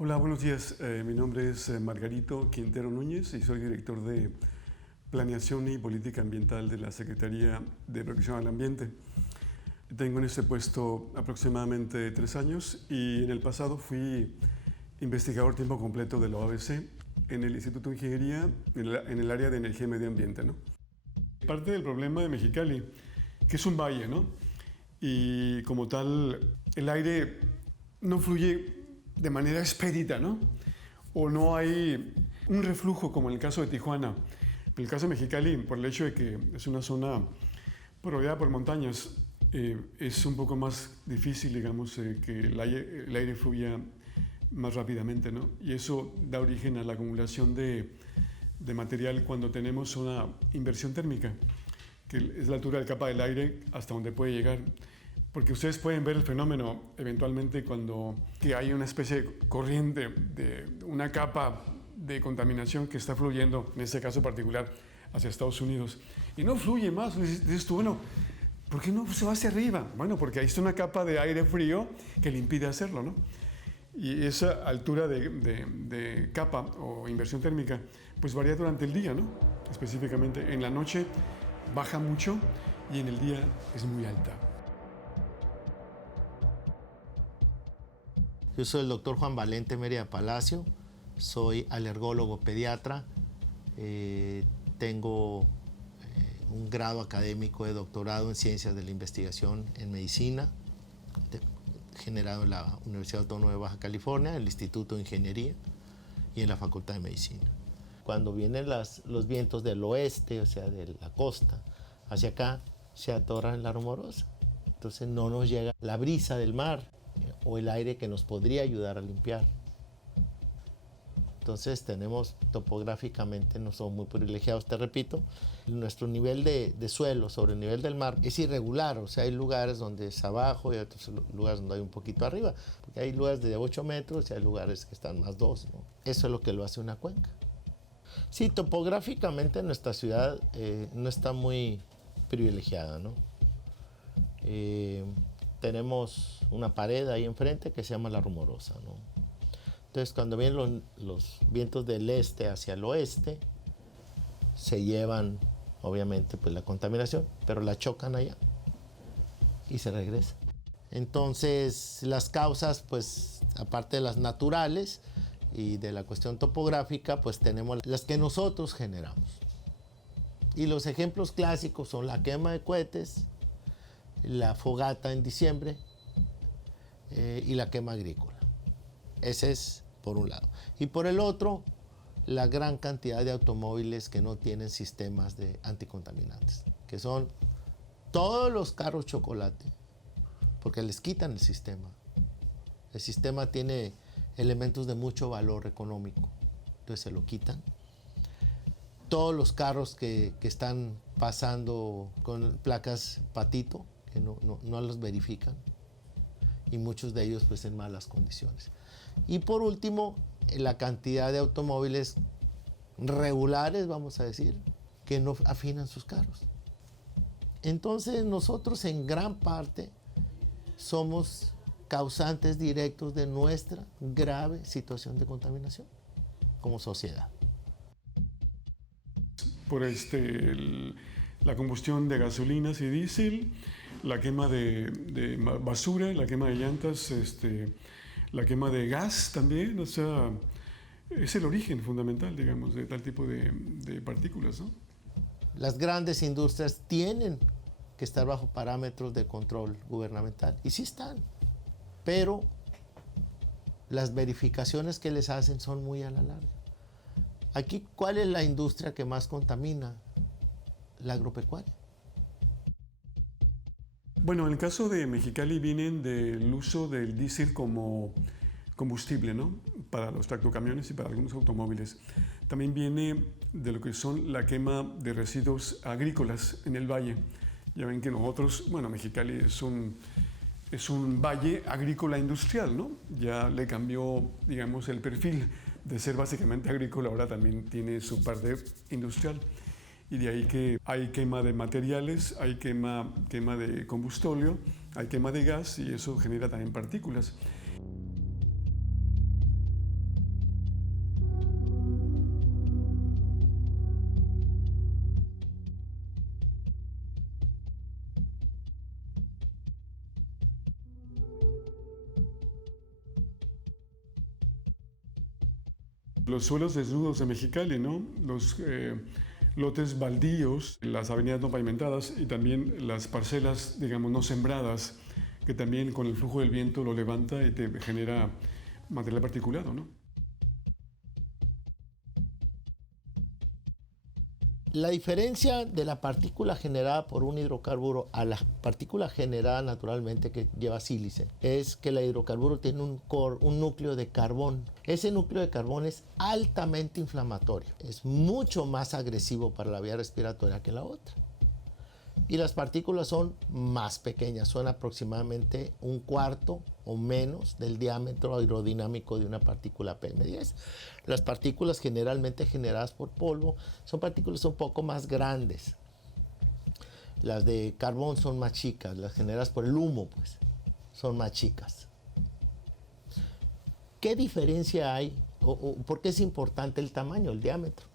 Hola, buenos días. Mi nombre es Margarito Quintero Núñez y soy director de Planeación y Política Ambiental de la Secretaría de Protección al Ambiente. Tengo en este puesto aproximadamente 3 años y en el pasado fui investigador tiempo completo de la OABC en el Instituto de Ingeniería en el área de energía y medio ambiente, ¿no? Parte del problema de Mexicali, que es un valle, ¿no? Y como tal, el aire no fluye de manera expedita, ¿no? O no hay un reflujo como en el caso de Tijuana. En el caso de Mexicali, por el hecho de que es una zona rodeada por montañas, es un poco más difícil, digamos, que el aire fluya más rápidamente, ¿no? Y eso da origen a la acumulación de material cuando tenemos una inversión térmica, que es la altura de la capa del aire hasta donde puede llegar. Porque ustedes pueden ver el fenómeno eventualmente cuando que hay una especie de corriente, de una capa de contaminación que está fluyendo, en este caso particular, hacia Estados Unidos. Y no fluye más. Dices tú, bueno, ¿por qué no se va hacia arriba? Bueno, porque ahí está una capa de aire frío que le impide hacerlo, ¿no? Y esa altura de capa o inversión térmica, pues varía durante el día, ¿no? Específicamente en la noche baja mucho y en el día es muy alta. Yo soy el doctor Juan Valente Mérida Palacio, soy alergólogo pediatra, tengo un grado académico de doctorado en Ciencias de la Investigación en Medicina, generado en la Universidad Autónoma de Baja California, en el Instituto de Ingeniería y en la Facultad de Medicina. Cuando vienen los vientos del oeste, o sea, de la costa, hacia acá, se atoran en la rumorosa. Entonces no nos llega la brisa del mar o el aire que nos podría ayudar a limpiar. Entonces topográficamente no somos muy privilegiados, te repito. Nuestro nivel de suelo sobre el nivel del mar es irregular, o sea, hay lugares donde es abajo y hay otros lugares donde hay un poquito arriba, porque hay lugares de 8 metros y hay lugares que están más 2, ¿no? Eso es lo que lo hace una cuenca. Sí, topográficamente nuestra ciudad no está muy privilegiada, ¿no? Tenemos una pared ahí enfrente que se llama la Rumorosa, ¿no? Entonces, cuando vienen los vientos del este hacia el oeste, se llevan, obviamente, pues la contaminación, pero la chocan allá y se regresa. Entonces, las causas, pues, aparte de las naturales y de la cuestión topográfica, pues tenemos las que nosotros generamos. Y los ejemplos clásicos son la quema de cohetes, la fogata en diciembre y la quema agrícola. Ese es por un lado. Y por el otro, la gran cantidad de automóviles que no tienen sistemas de anticontaminantes, que son todos los carros chocolate, porque les quitan el sistema. El sistema tiene elementos de mucho valor económico, entonces se lo quitan. Todos los carros que están pasando con placas patito, que no los verifican, y muchos de ellos pues en malas condiciones. Y por último, la cantidad de automóviles regulares, vamos a decir, que no afinan sus carros. Entonces nosotros en gran parte somos causantes directos de nuestra grave situación de contaminación como sociedad. Por la combustión de gasolinas y diésel, la quema de basura, la quema de llantas, la quema de gas también, o sea, es el origen fundamental, digamos, de tal tipo de partículas, ¿no? Las grandes industrias tienen que estar bajo parámetros de control gubernamental, y sí están, pero las verificaciones que les hacen son muy a la larga. Aquí, ¿cuál es la industria que más contamina? La agropecuaria. Bueno, en el caso de Mexicali vienen del uso del diésel como combustible, ¿no? Para los tractocamiones y para algunos automóviles. También viene de lo que son la quema de residuos agrícolas en el valle. Ya ven que nosotros, bueno, Mexicali es un valle agrícola industrial, ¿no? Ya le cambió, digamos, el perfil de ser básicamente agrícola, ahora también tiene su parte industrial. Y de ahí que hay quema de materiales, hay quema de combustóleo, hay quema de gas y eso genera también partículas. Los suelos desnudos de Mexicali, ¿no? Los lotes baldíos, las avenidas no pavimentadas y también las parcelas, digamos, no sembradas, que también con el flujo del viento lo levanta y te genera material particulado, ¿no? La diferencia de la partícula generada por un hidrocarburo a la partícula generada naturalmente que lleva sílice es que el hidrocarburo tiene un núcleo de carbón. Ese núcleo de carbón es altamente inflamatorio, es mucho más agresivo para la vía respiratoria que la otra. Y las partículas son más pequeñas, son aproximadamente un cuarto o menos del diámetro aerodinámico de una partícula PM10. Las partículas generalmente generadas por polvo son partículas un poco más grandes. Las de carbón son más chicas, las generadas por el humo pues, son más chicas. ¿Qué diferencia hay o por qué es importante el tamaño, el diámetro?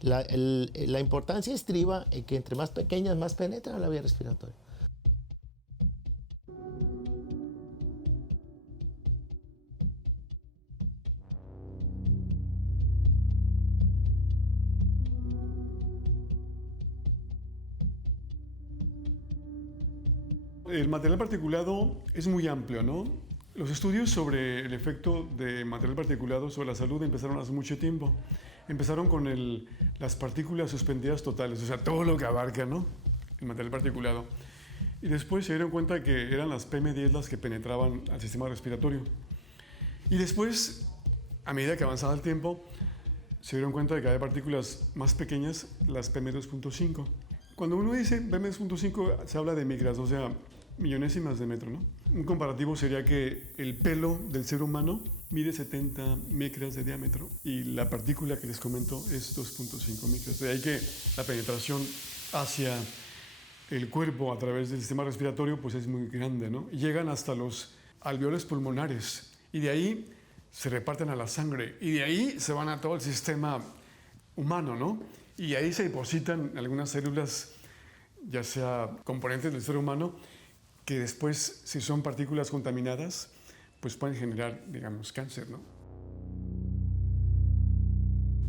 La importancia estriba en que entre más pequeñas, más penetran a la vía respiratoria. El material particulado es muy amplio, ¿no? Los estudios sobre el efecto de material particulado sobre la salud empezaron hace mucho tiempo. Empezaron con las partículas suspendidas totales, o sea, todo lo que abarca, ¿no? El material particulado. Y después se dieron cuenta que eran las PM10 las que penetraban al sistema respiratorio. Y después, a medida que avanzaba el tiempo, se dieron cuenta de que había partículas más pequeñas, las PM2.5. Cuando uno dice PM2.5 se habla de micras, o sea, millonésimas de metro, ¿no? Un comparativo sería que el pelo del ser humano mide 70 micras de diámetro y la partícula que les comento es 2.5 micras. De ahí que la penetración hacia el cuerpo a través del sistema respiratorio pues es muy grande, ¿no? Llegan hasta los alveolos pulmonares y de ahí se reparten a la sangre y de ahí se van a todo el sistema humano, ¿no? Y ahí se depositan algunas células, ya sea componentes del ser humano, que después, si son partículas contaminadas, pues pueden generar, digamos, cáncer, ¿no?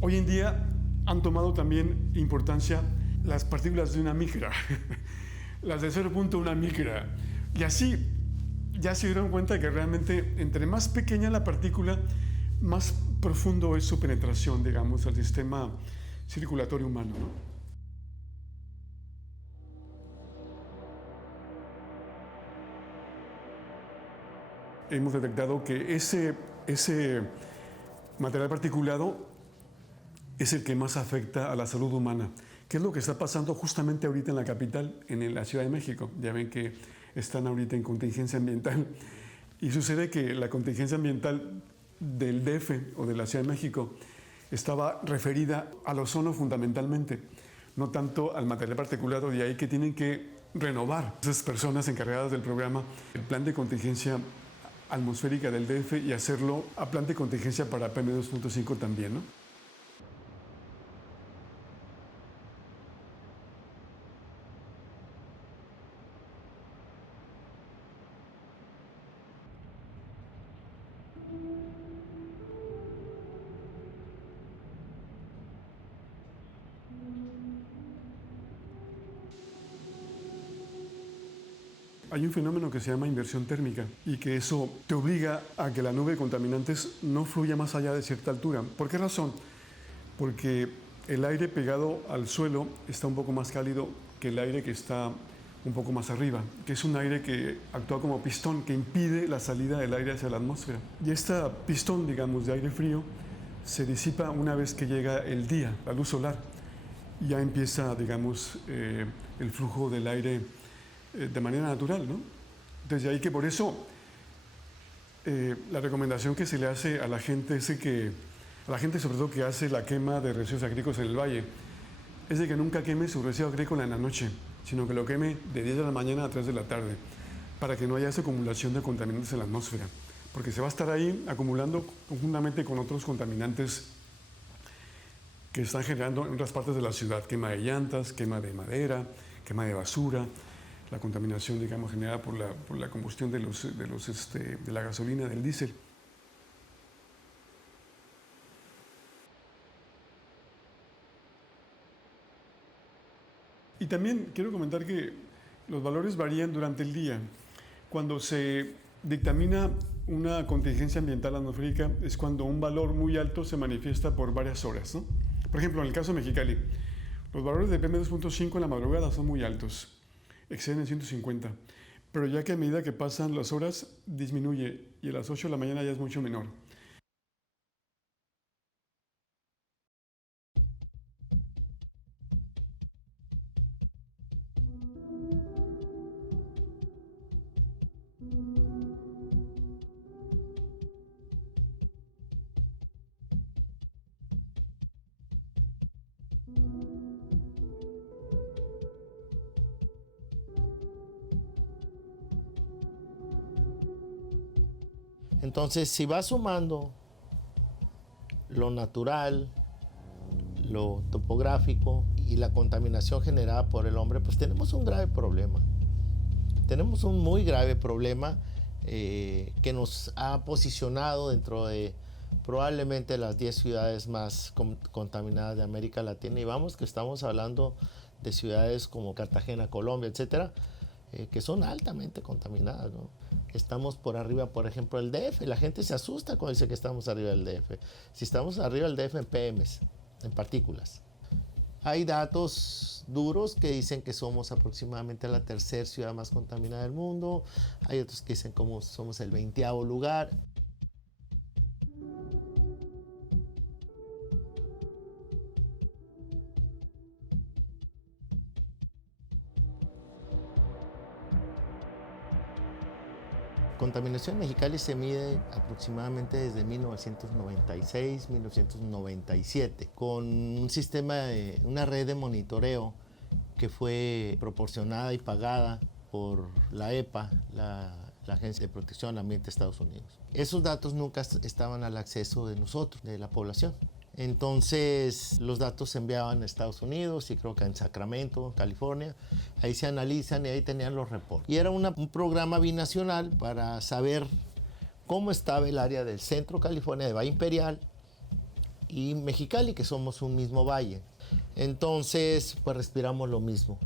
Hoy en día han tomado también importancia las partículas de una micra, las de 0.1 micra, y así ya se dieron cuenta que realmente entre más pequeña la partícula, más profundo es su penetración, digamos, al sistema circulatorio humano, ¿no? Hemos detectado que ese material particulado es el que más afecta a la salud humana. ¿Qué es lo que está pasando justamente ahorita en la capital, en la Ciudad de México? Ya ven que están ahorita en contingencia ambiental. Y sucede que la contingencia ambiental del DF o de la Ciudad de México estaba referida al ozono fundamentalmente, no tanto al material particulado, de ahí que tienen que renovar esas personas encargadas del programa el plan de contingencia atmosférica del DF y hacerlo a plan de contingencia para PM2.5 también, ¿no? Hay un fenómeno que se llama inversión térmica y que eso te obliga a que la nube de contaminantes no fluya más allá de cierta altura. ¿Por qué razón? Porque el aire pegado al suelo está un poco más cálido que el aire que está un poco más arriba, que es un aire que actúa como pistón, que impide la salida del aire hacia la atmósfera. Y este pistón, digamos, de aire frío se disipa una vez que llega el día, la luz solar. Y ya empieza, digamos, el flujo del aire de manera natural, ¿no? Entonces, ahí que por eso la recomendación que se le hace a la gente es que, a la gente sobre todo que hace la quema de residuos agrícolas en el valle, es de que nunca queme su residuo agrícola en la noche, sino que lo queme de 10 de la mañana a 3 de la tarde, para que no haya esa acumulación de contaminantes en la atmósfera, porque se va a estar ahí acumulando conjuntamente con otros contaminantes que están generando en otras partes de la ciudad, quema de llantas, quema de madera, quema de basura, la contaminación, digamos, generada por la combustión de la gasolina, del diésel. Y también quiero comentar que los valores varían durante el día. Cuando se dictamina una contingencia ambiental atmosférica es cuando un valor muy alto se manifiesta por varias horas, ¿no? Por ejemplo, en el caso de Mexicali, los valores de PM2.5 en la madrugada son muy altos, exceden 150, pero ya que a medida que pasan las horas disminuye y a las 8 de la mañana ya es mucho menor. Entonces, si vas sumando lo natural, lo topográfico y la contaminación generada por el hombre, pues tenemos un grave problema. Tenemos un muy grave problema que nos ha posicionado dentro de probablemente las 10 ciudades más contaminadas de América Latina. Y vamos que estamos hablando de ciudades como Cartagena, Colombia, etcétera, que son altamente contaminadas, ¿no? Estamos por arriba, por ejemplo, del DF. La gente se asusta cuando dice que estamos arriba del DF. Si estamos arriba del DF en PMs, en partículas. Hay datos duros que dicen que somos aproximadamente la tercera ciudad más contaminada del mundo. Hay otros que dicen que somos el 20º lugar. Contaminación en Mexicali se mide aproximadamente desde 1996, 1997, con un sistema una red de monitoreo que fue proporcionada y pagada por la EPA, la Agencia de Protección del Ambiente de Estados Unidos. Esos datos nunca estaban al acceso de nosotros, de la población. Entonces los datos se enviaban a Estados Unidos y creo que en Sacramento, California. Ahí se analizan y ahí tenían los reportes. Y era un programa binacional para saber cómo estaba el área del centro California, de Valle Imperial y Mexicali, que somos un mismo valle. Entonces pues respiramos lo mismo.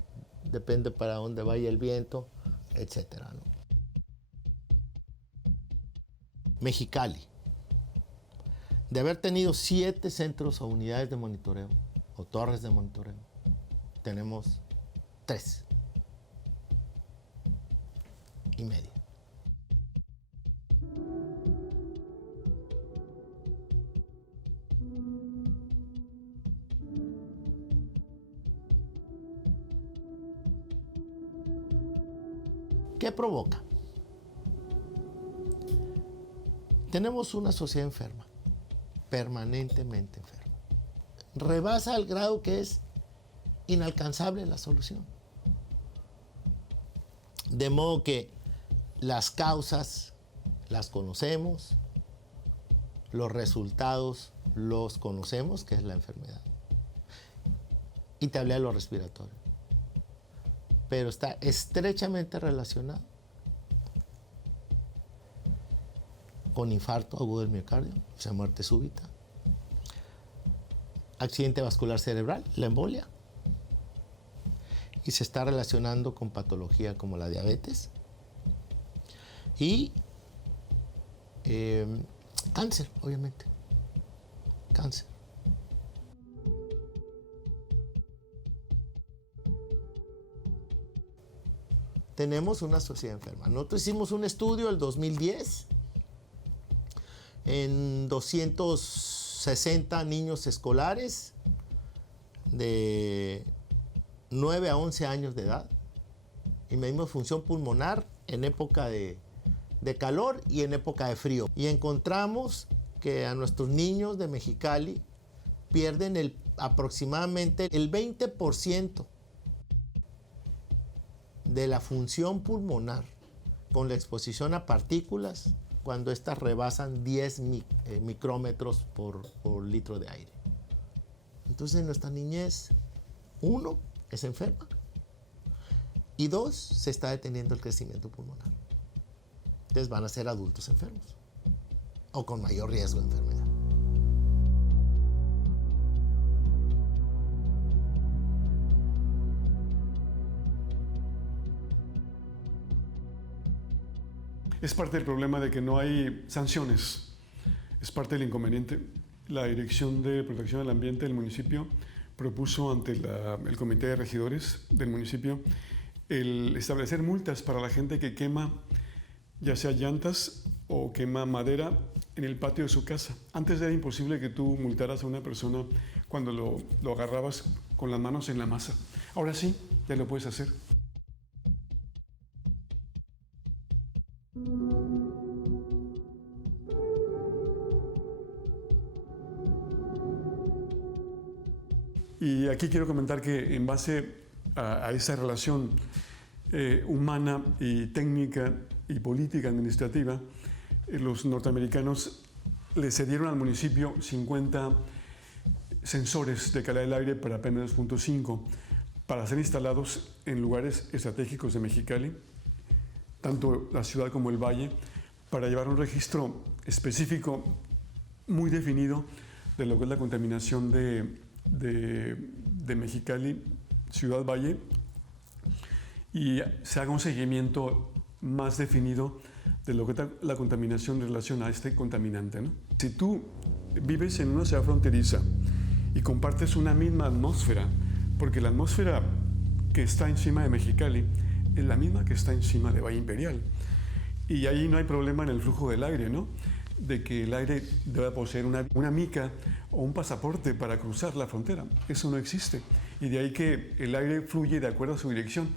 Depende para dónde vaya el viento, etcétera, ¿no? Mexicali. De haber tenido 7 centros o unidades de monitoreo o torres de monitoreo, tenemos 3,5. ¿Qué provoca? Tenemos una sociedad enferma, permanentemente enferma. Rebasa al grado que es inalcanzable la solución. De modo que las causas las conocemos, los resultados los conocemos, que es la enfermedad. Y te hablé de lo respiratorio. Pero está estrechamente relacionado con infarto agudo del miocardio, o sea, muerte súbita, accidente vascular cerebral, la embolia, y se está relacionando con patología como la diabetes y cáncer, obviamente, cáncer. Tenemos una sociedad enferma. Nosotros hicimos un estudio el 2010 en 260 niños escolares de 9 a 11 años de edad y medimos función pulmonar en época de calor y en época de frío. Y encontramos que a nuestros niños de Mexicali pierden aproximadamente el 20% de la función pulmonar con la exposición a partículas cuando estas rebasan 10 micrómetros por litro de aire. Entonces en nuestra niñez, 1, es enferma y 2, se está deteniendo el crecimiento pulmonar. Entonces van a ser adultos enfermos o con mayor riesgo de enfermedad. Es parte del problema de que no hay sanciones. Es parte del inconveniente. La Dirección de Protección del Ambiente del municipio propuso ante el Comité de Regidores del municipio el establecer multas para la gente que quema ya sea llantas o quema madera en el patio de su casa. Antes era imposible que tú multaras a una persona cuando lo agarrabas con las manos en la masa. Ahora sí, ya lo puedes hacer. Y aquí quiero comentar que en base a esa relación humana y técnica y política administrativa, los norteamericanos le cedieron al municipio 50 sensores de calidad del aire para PM2.5 para ser instalados en lugares estratégicos de Mexicali, tanto la ciudad como el valle, para llevar un registro específico muy definido de lo que es la contaminación de Mexicali, Ciudad Valle, y se haga un seguimiento más definido de lo que es la contaminación en relación a este contaminante, ¿no? Si tú vives en una ciudad fronteriza y compartes una misma atmósfera, porque la atmósfera que está encima de Mexicali es la misma que está encima de Valle Imperial, y ahí no hay problema en el flujo del aire, ¿no? De que el aire deba poseer una mica o un pasaporte para cruzar la frontera. Eso no existe. Y de ahí que el aire fluye de acuerdo a su dirección.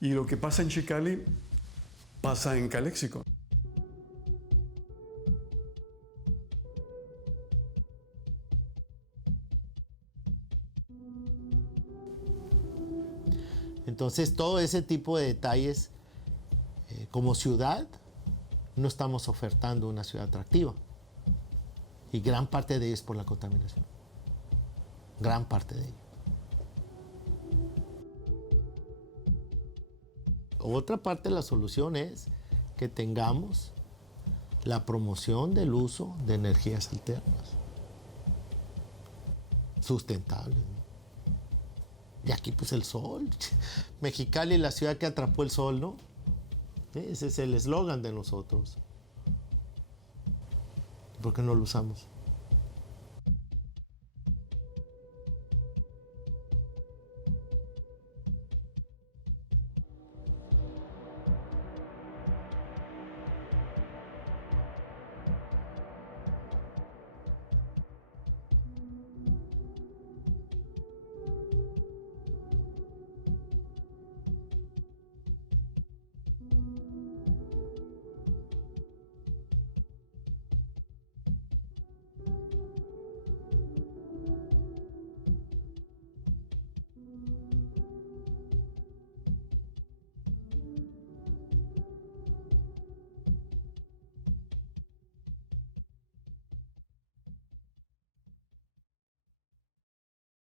Y lo que pasa en Chicali pasa en Caléxico. Entonces, todo ese tipo de detalles, como ciudad, no estamos ofertando una ciudad atractiva. Y gran parte de ello es por la contaminación. Gran parte de ello. Otra parte de la solución es que tengamos la promoción del uso de energías alternas, sustentables, ¿no? Y aquí pues el sol. Mexicali, la ciudad que atrapó el sol, ¿no? Ese es el eslogan de nosotros. ¿Por qué no lo usamos?